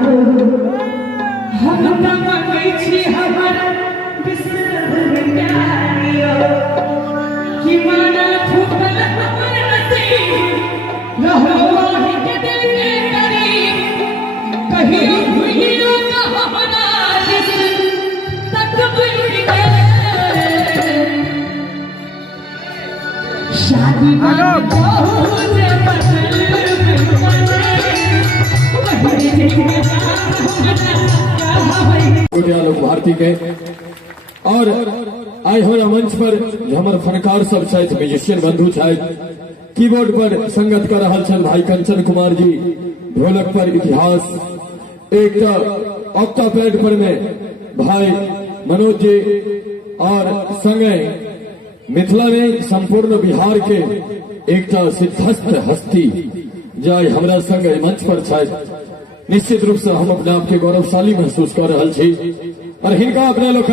हम त मंगै छी हमर बिसरब प्यारियो कि माना फूटल हमर नसीब रहो ही के दिल के करीब कहियो भूलियो न हमरा दिल तक बुझ गए शादी बात बहुत लोग भारती के और आए हो मंच पर हमारे फनकार सब शायद म्यूजिशियन बंधु शायद कीबोर्ड पर संगत कर रहा छन भाई कंचन कुमार जी, ढोलक पर इतिहास, एक ऑक्टापैड पर में भाई मनोज जी और संगे मिथिला में संपूर्ण बिहार के एक सिद्धस्थ हस्ती जाय हमरा संग मंच पर शायद निश्चित रूप से हम अपने आप के गौरवशाली महसूस कर रहा छी और हिनका अपने लोग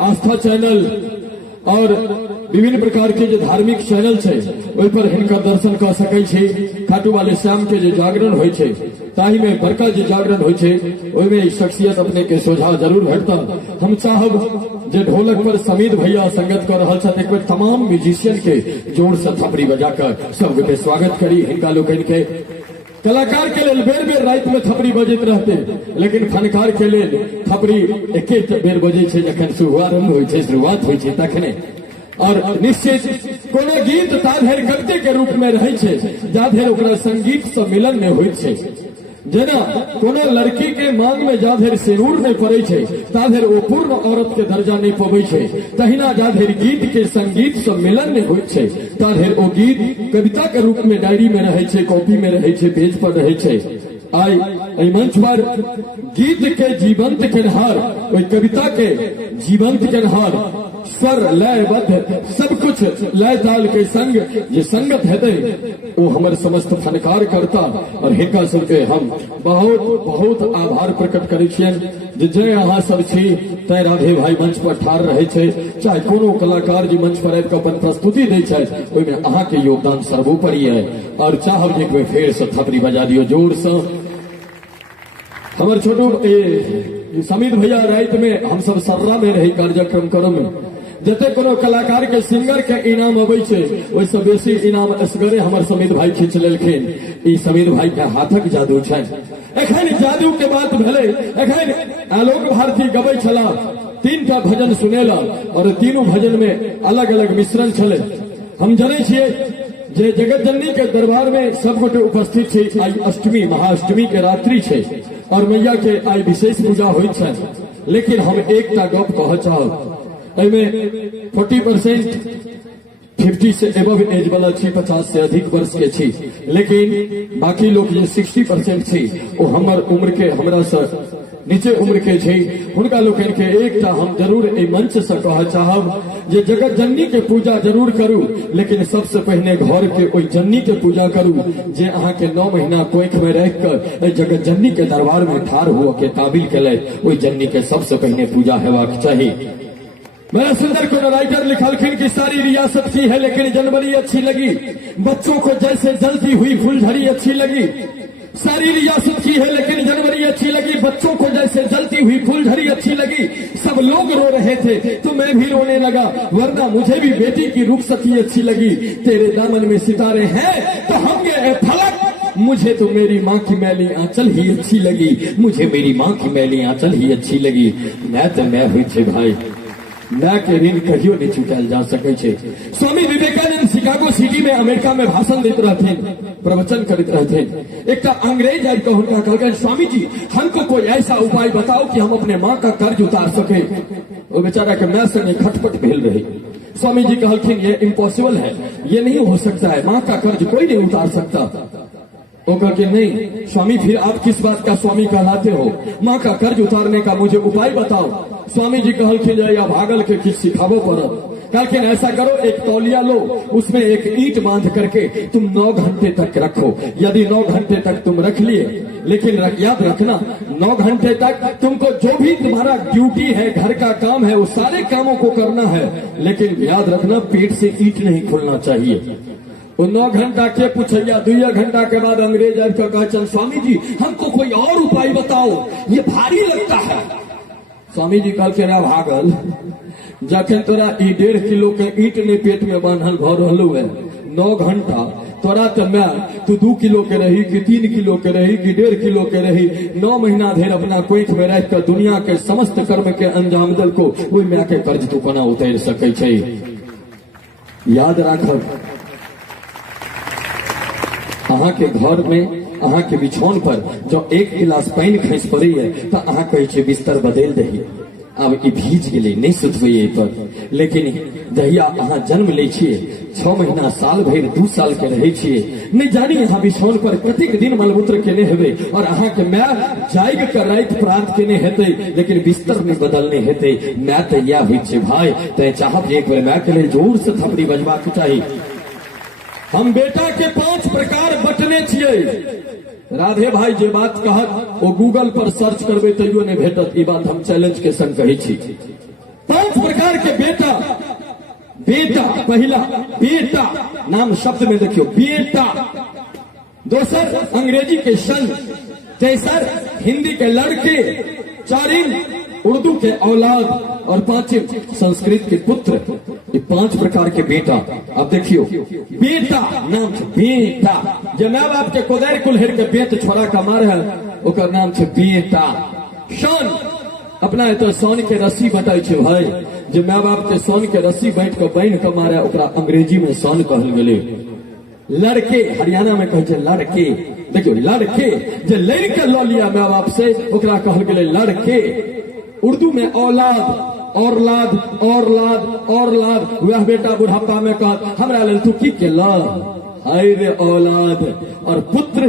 आस्था चैनल और विभिन्न प्रकार के जो धार्मिक चैनल है ओहि पर हिनका दर्शन कर सकै छी। खाटू वाले श्याम के जो जागरण होय छे ताही में बड़का जो जागरण होय छे ओहि में शख्सियत अपने के सोझा जरूर भेटता। हम चाहब जे ढोलक पर समीर भैया संगत कर रहा छथि एक बेर तमाम म्यूजिशियन के जोर से थपड़ी बजाकर सबके स्वागत करी। हिनका लोकनि के कलाकार के लिए बेर बेर रात में थपड़ी बजत रहते लेकिन फनकार के लिए थपड़ी एक बेर बजे छे जखन शुभारंभ होय छे, शुरुआत होय छे तखने। और निश्चित कोनो गीत ताधेर गद्य के रूप में रहे छे जाधेर ओकरा संगीत सम्मिलन में होय छे। जेना कोनो लड़की के मांग में जाधेर सिरूर नहीं पड़े छे ताधेर वो पूर्ण औरत के दर्जा नहीं पबै छे, तहिना जाधेर गीत के संगीत सम्मेलन में होय छे ताधेर वो गीत कविता के रूप में डायरी में रहे छे, कॉपी में रहे छे, पेज पर रहे छे। आई मंच पर गीत के जीवंत केनहार, ओई कविता के जीवंत केनहार, स्वर लयबद्ध सब कुछ लय ताल के संग जे संगत हेते वो हमर समस्त फनकार करता और हिनका सबके हम बहुत बहुत आभार प्रकट करे छियन जे जय अहाँ सब छी तय राधे भाई मंच पर ठार रहे छे। चाहे कोनो कलाकार जी मंच पर आबि के अपन प्रस्तुति दै छै ओहि में अहाँ के योगदान सर्वोपरि है और चाहब जे कोई फेर से थपड़ी बजा दियो जोर से। हमर छोटू समीर भैया रात में हम सब सर्रा में रही कार्यक्रम करम में जते कोनो कलाकार के सिंगर के इनाम अबै छे ओहि से बेसी इनाम असगरे हमर समीर भाई खींच लेलखिन। ई समीर भाई के हाथक जादू छै। एखन जादू के बात भेले, एखन आलोक भारती गबै छला, 3टा भजन सुनेला और तीनों भजन में अलग अलग मिश्रण छले। हम जाने छिए जे जगत जननी के दरबार में सब गोटे उपस्थित छे। आई अष्टमी महाअष्टमी के रात्रि छे और मैया के आई विशेष पूजा होइत छै। लेकिन हम एकटा गप कह चाहब, में 40% 50 से एबव एज वाला छी, 50 से अधिक वर्ष के छी, लेकिन बाकी लोग जे 60% छी वो हमर उम्र के हमरा से नीचे उम्र के छी। हुनका लोकन के एकटा हम जरूर ए मंच से कह चाहब जे जगत जननी के पूजा जरूर करू, लेकिन सबसे पहले घर के ओई जननी के पूजा करू जे अहाँ के 9 महीना कोख में रह कर जगत जननी के दरबार में ठार हुआ के काबिल केले। ओई जननी के सबसे पहले पूजा हेबाक चाहिए। मेरा सुंदर को राइटर लिखलखिन की सारी रियासत की है लेकिन जनवरी अच्छी लगी, बच्चों को जैसे जलती हुई फुलझड़ी अच्छी लगी। सारी रियासत की है लेकिन जनवरी अच्छी लगी, बच्चों को जैसे जलती हुई फुलझड़ी अच्छी लगी। सब लोग रो रहे थे तो मैं भी रोने लगा, वरना मुझे भी बेटी की रुखसती अच्छी लगी। तेरे दामन में सितारे हैं तो हम गए फलक, मुझे तो मेरी माँ की मैली आंचल ही अच्छी लगी, मुझे मेरी माँ की मैली आंचल ही अच्छी लगी। मैं तो मैं हुई थे भाई, मैं के ऋण कहियो नहीं चुकाल जा सके छे। स्वामी विवेकानंद शिकागो सिटी में अमेरिका में भाषण देते रहते, प्रवचन करते रहते। एक अंग्रेज आकर के उनका कहलकन, स्वामी जी हमको कोई ऐसा उपाय बताओ कि हम अपने माँ का कर्ज उतार सके। वो बेचारा के मैं संगे खटपट भेल रही। स्वामी जी कहलखिन ये इम्पॉसिबल है, ये नहीं हो सकता है, माँ का कर्ज कोई नहीं उतार सकता। वो कहते नहीं स्वामी फिर आप किस बात का स्वामी कहलाते हो, माँ का कर्ज उतारने का मुझे उपाय बताओ। स्वामी जी कहलखिन या भागल के किस सिखाबो पड़त। कहलखिन ऐसा करो, एक तौलिया लो, उसमें एक ईंट बांध करके तुम 9 घंटे तक रखो। यदि 9 घंटे तक तुम रख लिए, लेकिन याद रखना 9 घंटे तक तुमको जो भी तुम्हारा ड्यूटी है, घर का काम है, वो सारे कामों को करना है, लेकिन याद रखना पेट से ईंट नहीं खुलना चाहिए। वो 9 घंटा के पूछैया 2 घंटा के बाद अंग्रेज आकर कहचन स्वामी जी हमको कोई और उपाय बताओ, ये भारी लगता है। स्वामी जी कहल के रा भागल, जखन तोरा 1.5 किलो के ईंट ने पेट में बांधल भ रहलू है 9 घंटा, तोरा तो मैं तू 2 किलो के रही कि 3 किलो के रही कि 1.5 किलो के रही, 9 महीना धेर अपना कोख में रह कर दुनिया के समस्त कर्म के अंजाम दल को ओहि माय के कर्ज तू कोना उतार सकै छै। याद राखब, अहाँ के घर में अहाँ के बिछौन पर जो 1 गिलास पानी खसि पड़े तो अहाँ कहे छे बिस्तर बदल दही, अब ई भीज गेलै नहीं सुतबै पर। लेकिन जहिया अहाँ जन्म ले छिए 6 महीना साल भर 2 साल के रहे छिए, नहीं जानी अहाँ बिछौन पर कतेक दिन मलमूत्र केने हेबै और अहाँ के माय जाग के रात प्रात केने हेतै, लेकिन बिस्तर नहीं बदलने हेतै। माय तो यह होइ छै भाई, तै चाहब एक बेर माय के लिए जोर से थपड़ी बजबाक चाही। हम बेटा के 5 प्रकार बटने छिए। राधे भाई जे बात कहत वो गूगल पर सर्च करबे तैयो नहीं भेटत, ई बात हम चैलेंज के संग कहै छी। 5 प्रकार के बेटा। बेटा पहला बेटा, नाम शब्द में देखियो बेटा। दोसर अंग्रेजी के सन। तेसर हिंदी के लड़के। चारिम उर्दू के औलाद और पांचम संस्कृत के पुत्र। ये 5 प्रकार के बेटा। अब देखियो बेटा नाम छे बेटा, जे माय बाप के कोदारि कुल्हेर के बेट छोड़ा का मार है ओकर नाम छे बेटा। सन अपना एतो सोन के रस्सी बताई छे भाई, जे माय बाप के सोन के रस्सी बैठ के बांध के मारे ओकरा अंग्रेजी में सन कहल गेले। लड़के हरियाणा में कहे छे लड़के। देखियो लड़के जे लड़के लो लिया माय बाप से ओकरा कहल गेले लड़के। उर्दू में औलाद, औरलाद, औरलाद, औरलाद। वह बेटा बुढ़ापा में कह हमरा लेल तू की केला, हाय रे औलाद। और पुत्र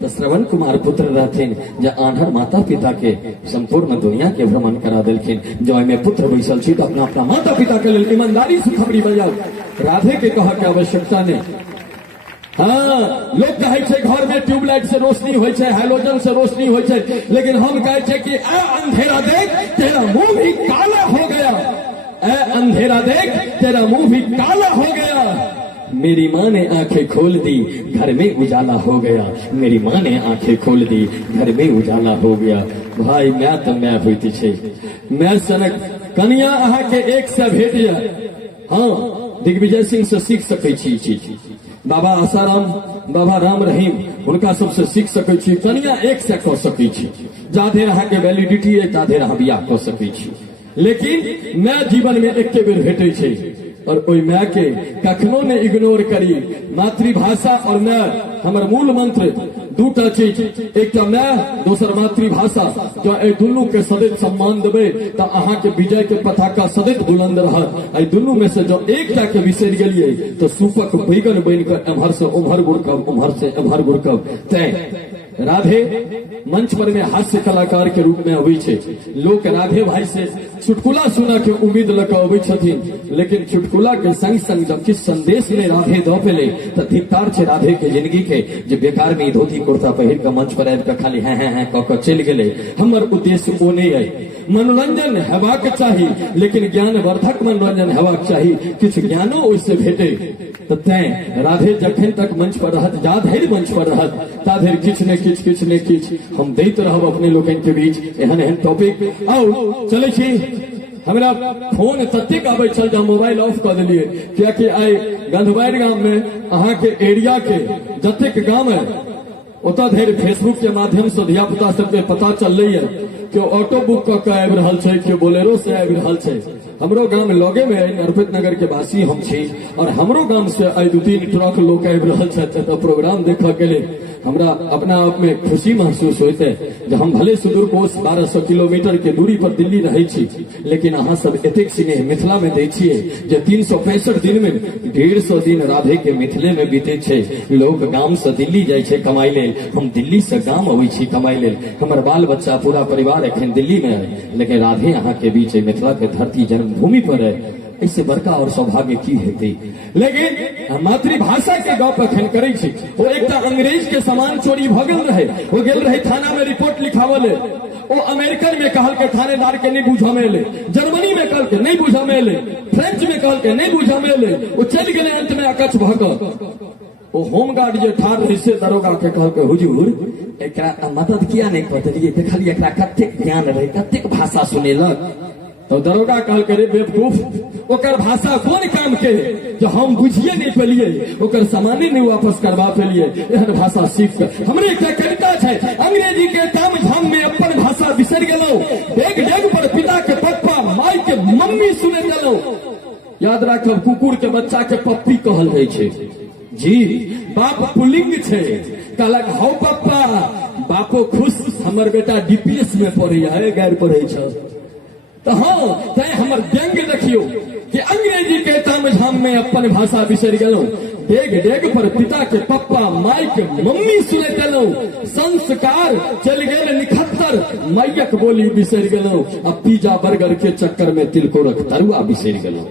तो श्रवण कुमार पुत्र रहथिन, जे आन्हर माता पिता के संपूर्ण दुनिया के भ्रमण करा देलखिन। जो में पुत्र बैसल छी तो अपना अपना माता पिता के लेल ईमानदारी से खबरी बजाओ। राधे के कह के आवश्यकता नहीं। हाँ, लोग कहे छे घर में ट्यूबलाइट से रोशनी होय छे, हैलोजन से रोशनी होय छे, लेकिन हम कहे छे कि ए अंधेरा देख तेरा मुंह भी काला हो गया। ए अंधेरा देख तेरा मुंह भी काला हो गया। मेरी माँ ने आंखें खोल दी घर में उजाला हो गया। मेरी माँ ने आंखें खोल दी घर में उजाला हो गया। भाई मैं तो मैं होती छे, मैं सनक कन्या अहाँ के एक से भेटिया। हाँ, दिग्विजय सिंह से सीख सकै छी चीज। बाबा आसाराम, बाबा राम रहीम, उनका सबसे सीख सकै छी। कन्या एक से कह सकै छी, जाधे अहाँ के वैलिडिटी है ताधे अहाँ बियाह कह सकै छी। लेकिन मैं जीवन में एक बेर भेटे छे और ओई माय के कखनो ने इग्नोर करी। मातृभाषा और माय हमर मूल मंत्र दूटा चीज, एक तो माय दोसर मातृभाषा। जो ए दुनू के सदैव सम्मान देबे तो अहाँ के विजय के पताका सदैव बुलंद रहत। ए दुनू में से जो एकटा के बिसर गेलिए तो सूपक बैगन बन कर एम्हर से उम्हर गुड़कब, उम्हर से एम्हर गुड़कब। तय राधे मंच पर में हास्य कलाकार के रूप में अबै छे। लोग राधे भाई से चुटकुला सुना के उम्मीद लग अबै छथिन, लेकिन चुटकुला के संग संग जब किस संदेश में राधे द पेले तो धिक्कार छे राधे के जिंदगी के, जे बेकार में धोती कुर्ता पहिर के मंच पर आबि के खाली हैं क के चल गेले। हमर उद्देश्य ओ नहीं है। मनोरंजन हेबाक चाही, लेकिन ज्ञानवर्धक मनोरंजन हेबाक चाही, किछ ज्ञानो ओइसे भेटे। तो तैं राधे जखन तक मंच पर रहत, जा धरि मंच पर रहत, ता धरि किछ ने किछ हम दैत रहब अपने लोगन के बीच एहन एहन टॉपिक। आओ चले छी। हमरा फोन ततेक आबे छल जे मोबाइल ऑफ कर दिलिए, कियाकि आई गंधवारि गांव में अहाँ के एरिया के जतेक गांव है ओतऽ धरि फेसबुक के माध्यम से धिया पुता सबके पता चल रही है कि ऑटो बुक क के आबि रहल छै, कि बोलेरो से आबि रहल छै। हमरो गांव लगे में नरपत नगर के वासी हम छी और हमरो गांव से आई 2-3 ट्रक लोग आबि रहल छथि तो प्रोग्राम देखऽ के लेल हमरा अपना आप में खुशी महसूस होते है। हम भले सुदूर कोस 1200 किलोमीटर के दूरी पर दिल्ली रहे छी, लेकिन अहाँ सब एतेक स्नेह मिथिला में दै छियै जे 365 दिन में 150 दिन राधे के मिथिले में बीते छे। लोग गांव से दिल्ली जाय छे कमाई लेल, हम दिल्ली से गांव अबै छी कमाई लेल। हमर बाल बच्चा पूरा परिवार एखन दिल्ली में है, लेकिन राधे अहाँ के बीच मिथिला के धरती जन्मभूमि पर है। इससे बड़का और सौभाग्य की हेतै। लेकिन मातृभाषा के गप अखन करै छी। वो एकटा अंग्रेज के सामान चोरी भ गेल रहे, वो गेल रहे थाना में रिपोर्ट लिखावले। वो अमेरिकन में कहल के थानेदार के नहीं बुझा मेले, जर्मनी में कहल के नहीं बुझा मेले, फ्रेंच में कहल के नहीं बुझा मेले, वो चल गए अंत में अकच भग। वो होमगार्ड जो ठार रही से दरोगा के कहल के हुजूर एकरा मदद किया नहीं बतलिए, देखलिए एकरा कतेक ज्ञान रहे, कतेक भाषा सुनेलक। तो दरोगा कहल के रे बेवकूफ, ओकर भाषा कौन काम के जो हम बुझिए नहीं पेलिए, ओकर सामान्य नहीं वापस करवा पेलिए, एहन भाषा सीख कर हमरे क्या कविता है। अंग्रेजी के ताम झाम में अपन भाषा बिसर गेलो, डेग डेग पर पिता के पप्पा माई के मम्मी सुने गेलो। याद राखब कुकुर के बच्चा के पप्पी कहल जाइ छै जी, बाप पुलिंग छे, कहलक हौ पप्पा, बापो खुश हमर बेटा डीपीएस में पढ़े है, गैर पढ़े छ। तो हाँ तय हमर व्यंग देखियो कि अंग्रेजी के ताम झाम में अपन भाषा बिसर गेलो, डेग डेग पर पिता के पप्पा माई के मम्मी सुने गेलो, संस्कार चल गेल निखत्तर, माइयक बोली बिसर गेलो, अब पिज्जा बर्गर के चक्कर में तिलकोरक तरुआ बिसर गेलो।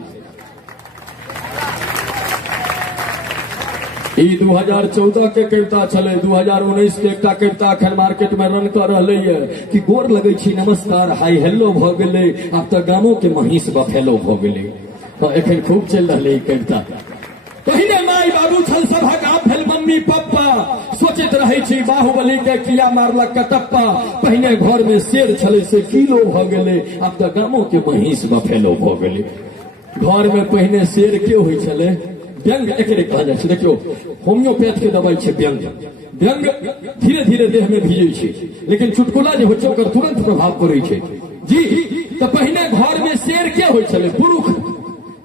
ई 2014 के कविता चले, 2019 के एकटा कविता अखन मार्केट में रन कर रही है कि गोर लगे छी नमस्कार हाय हेलो भ गेले, अब तो गामो के महिष बफेलो भ गेले। तो एखन खूब चल रही है कविता। पहिने माई बाबू छल सभक आप भेल मम्मी पप्पा, सोचैत रहे छी बाहुबली के किया मारलक कटप्पा, पहिने घर में शेर छले से किलो भ गेले, अब तो गामो के महिष बफेलो भ गेले। घर में पहिने शेर के होइ छले, व्यंग एकरे कहल जाइ छै। देखियो होम्योपैथ के दवाई छै व्यंग, व्यंग धीरे धीरे देह में भिजै छै, लेकिन चुटकुला जे होइ छै ओकर तुरंत प्रभाव पड़ै छै जी। तो पहिने घर में शेर के होइ छले, पुरुष,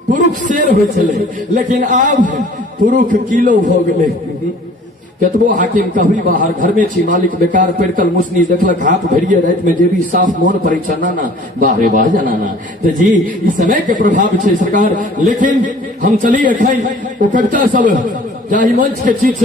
पुरुष शेर होइ छले, लेकिन आब पुरुष किलो भ गेलै। कतबो हाकिम कहबी बाहर घर में छी मालिक बेकार पेड़कल मुसनी देखलक हाथ भरिए रात में जे भी साफ मोन पड़े छ नाना, वाह रे वाह जनाना। तो जी इस समय के प्रभाव छै सरकार, लेकिन हम चलिए अखन ओ कविता सब जाहि मंच के चीज